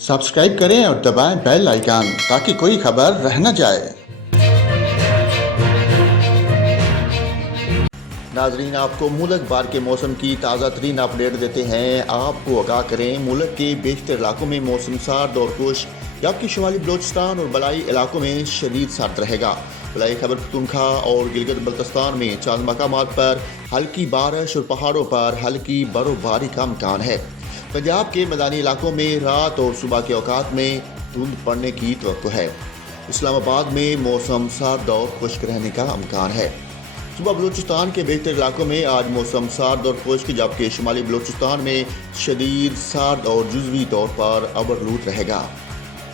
Subscribe करें और दबाएं बेल आइकन ताकि कोई खबर रह न जाए। नाजरीन, आपको मुल्क भर के मौसम की ताज़ा तरीन अपडेट देते हैं। आपको आगाह करें, मुल्क के बेशतर इलाकों में मौसम सर्द और खुश्क, जबकि शुमाली बलोचिस्तान और बलाई इलाकों में शदीद सर्द रहेगा। बलाई खैबर पख्तूनख्वा और गिलगित बल्तिस्तान में चंद मकामात पर हल्की बारिश और पहाड़ों पर हल्की बर्फबारी का इम्कान है। पंजाब के मैदानी इलाकों में रात और सुबह के औकात में धुंध पड़ने की तवक्को है। इस्लामाबाद में मौसम सर्द और खुश्क रहने का इम्कान है। सुबह बलूचिस्तान के बेहतर इलाकों में आज मौसम सर्द और खुश्क, जबकि शुमाली बलूचिस्तान में शदीद सर्द और जुज़वी तौर पर अबरलूद रहेगा।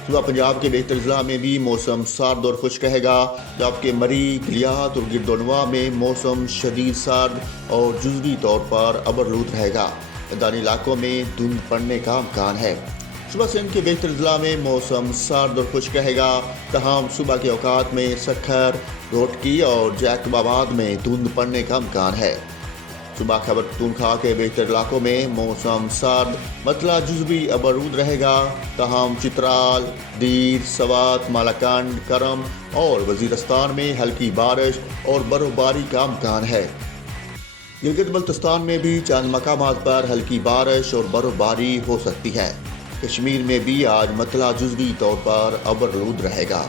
सुबह पंजाब के बेहतर ज़िला में भी मौसम सर्द और खुश्क रहेगा, जबकि मरी, गलियात और गिरदोनवा में मौसम शदीद सर्द और जुज़वी तौर पर अबरलूद रहेगा। मैदानी इलाकों में धुंध पड़ने का इम्कान है। सुबह सिंध के बेहतर ज़िला में मौसम सर्द और खुश्क रहेगा, तमाम सुबह के औकात में सखर, रोटकी और जैकबाबाद में धुंध पड़ने का इम्कान है। सुबह खैबर पख्तूनख्वा के बेहतर इलाकों में मौसम सर्द मतला जुज़वी अबरूद रहेगा, तमाम चित्राल, दीर, सवात, मालाकंड, करम और वज़ीरस्तान में हल्की बारिश और बर्फबारी का इम्कान है। गिलगित बल्तिस्तान में भी चंद मकामात पर हल्की बारिश और बर्फबारी हो सकती है। कश्मीर में भी आज मतला जुज़वी तौर पर अबरलूद रहेगा।